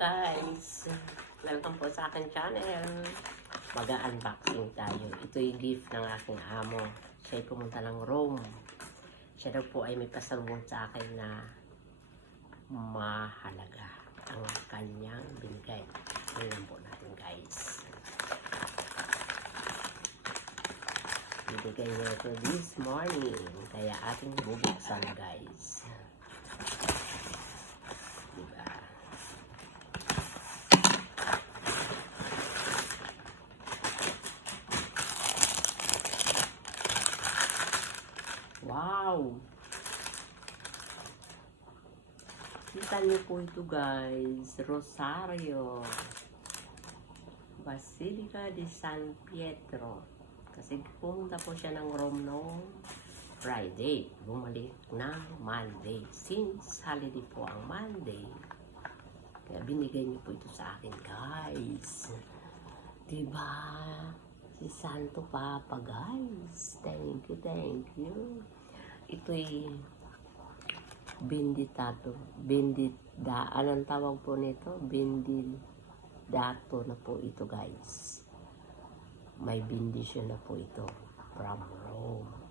guys! Welcome po sa aking channel. Mag-unboxing tayo. Ito yung gift ng aking amo. Siya ay pumunta ng Rome. Siya daw po ay may pasalubong sa akin na mahalaga ang kanyang binigay. Tingnan po natin guys. Binigay niya ito this morning. Kaya ating bubuksan guys. Diba? Wow! Kita niyo po ito guys. Rosario. Basilica di San Pietro. Kasi pumunta po siya ng Rome noong Friday. Bumalik ng Monday. Since holiday po ang Monday. Kaya binigay niyo po ito sa akin guys. Diba? Si Santo Papa guys. Thank you, thank you. Ito'y benditato. Anong tawag po nito? Bendidato na po ito guys. May bendisyon na po ito from Rome.